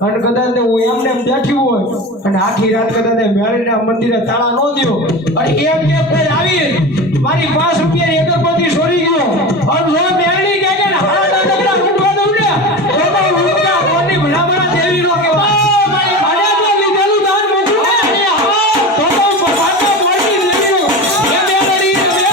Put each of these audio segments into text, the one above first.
અને કદાચ હું એમને બેઠી હોય અને આખી રાત કદાચ મેળીના મંદિરે તાળા ન દ્યો અને એમ કેમ થઈ આવી મારી 5 રૂપિયા એકરપતિ સોરી ગયો અને જો મેળી કે કે હાડા ડગરા ઉઠવા દઉં ને તો ઉઠા કોની ભલામણા દેવી નો કેવા મારી ભાડે તો લીધેલું દાન મોટું ને તો ભગવાનનો મોટી દેવી એ મેળી મેળી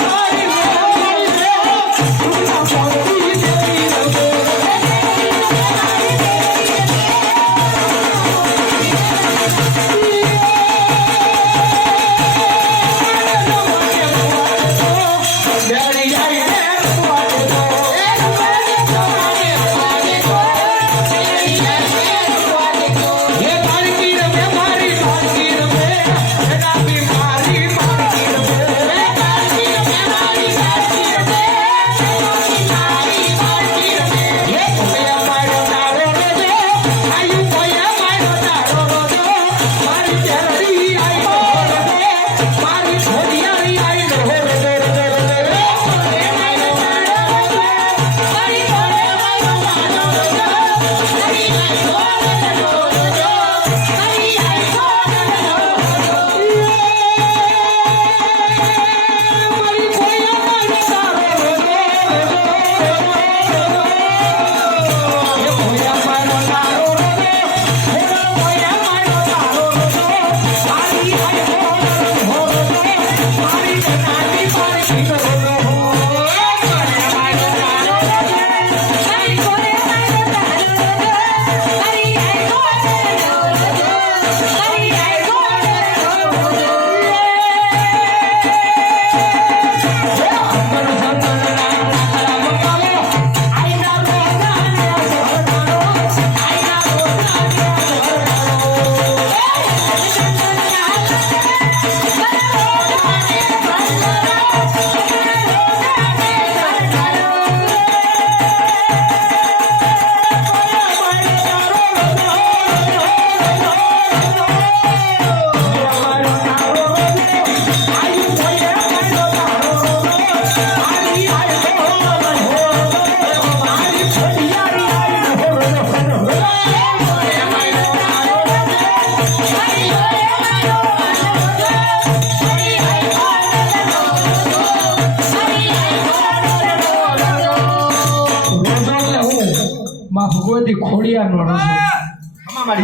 ભગવતી ખોડિયારનો રોજો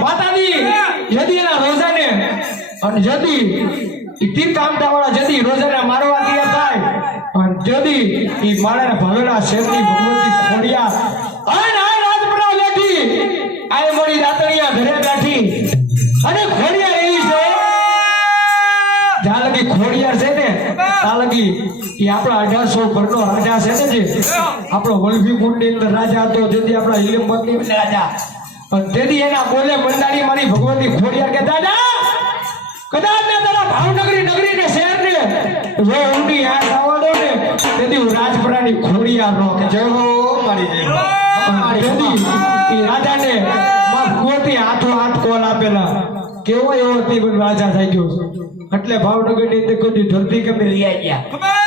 માતાજી યદી એના રોજાને અને જદી ઈ તીર કામટા વાળા જદી રોજાને મારવા તૈયાર થાય અને જદી ઈ માળાના ભવેલા શેરની ભગવતી ખોડિયાર અને આ રાજપરા બેઠી આય મોડી રાતણિયા ઘરે બેઠી અને ખોડિયાર એવી છે જ્યાં લગી ખોડિયાર છે ને ત્યાં લગી એ આપણા 1800 પરનો રાજા છે ને જે આપણો વલભી કુંડની અંદર રાજા હતો જેથી આપણા હિલમતની રાજા અને તેથી એના બોલે મંડાણી મારી ભગવતી ખોડિયાર કે દાદા કદાચ ને તારા ભાવનગરી નગરી ને શહેર ને જો ઊંડી આંખ આવવા દો ને તેથી હું રાજપરાની ખોડિયાર નો કે જય હો મારી જય તેથી એ રાજાને માં ભગવતી હાથો હાથ કોલ આપેલા કેવો એવો તે રાજા થઈ ગયો એટલે ભાવનગર ની અંદર કોઈ ધરતી કમે લઈ ગયા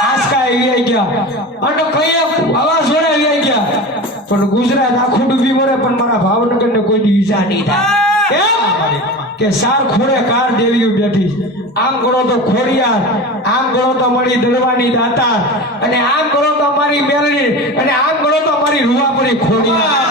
આસકા લઈ ગયા અને કઈ વાવાઝોડા લઈ ગયા પણ ગુજરાત આખું ડૂબી મરે પણ મારા ભાવનગર ને કોઈ ઈજા નહીં થાય કે સાર ખોડે કાર દેવીઓ બેઠી આમ કરો તો ખોડિયાર આમ કરો તો મારી દરવાની દાતાર અને આમ કરો તો મારી મેલડી અને આમ કરો તો મારી રૂવાપરી ખોડિયાર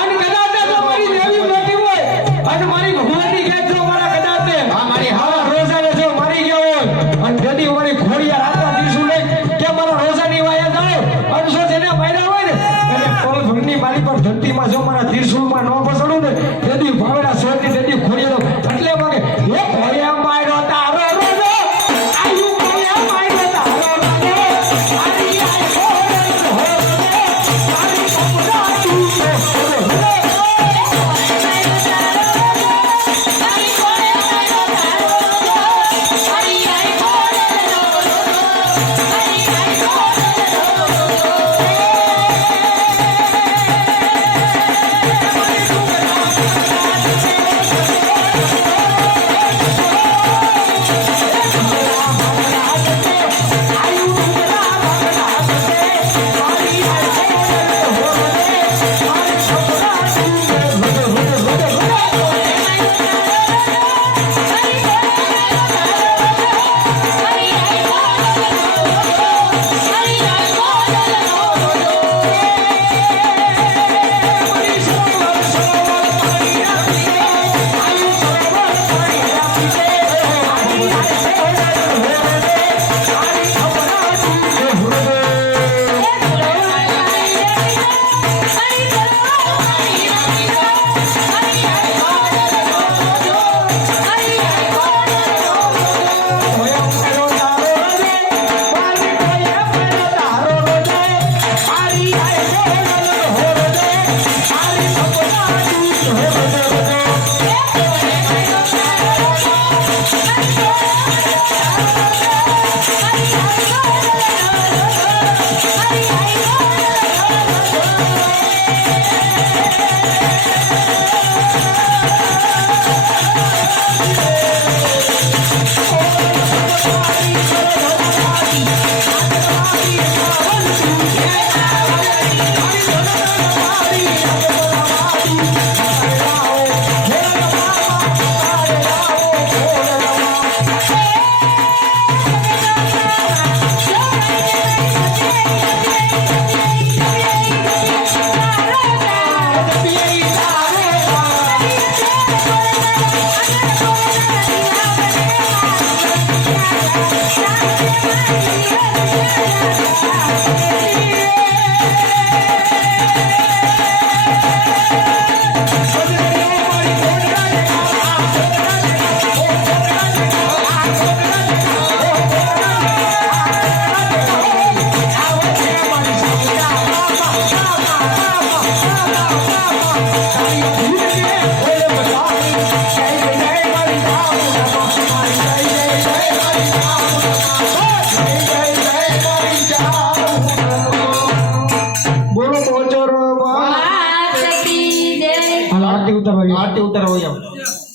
અને કદાચ મારી દેવી બેઠી હોય અને મારી ભગવતી ગેજો મારા કદાચ મારી હાવા રોજાને જો મારી ગયો હોય અને જદી મારી ખોડિયાર આતા દીસુ લે કે મારા રોજાની વાયા જાઓ અનસો જેને માર્યા હોય ને એટલે કોલ ભંગની મારી પર ધરતીમાં જો મારા ત્રિશુળમાં ન પસડું ને જદી ભાવડા સોતી જદી ખોડિયાર એટલે માગે હે ખોડિયાર માર્યો તારો રોજો આયુ ખોડિયાર માર્યો તારો રોજો આરી આય ખોડિયાર હો આરી કપડા તું આરતી ઉતારવા આરતી ઉતારવા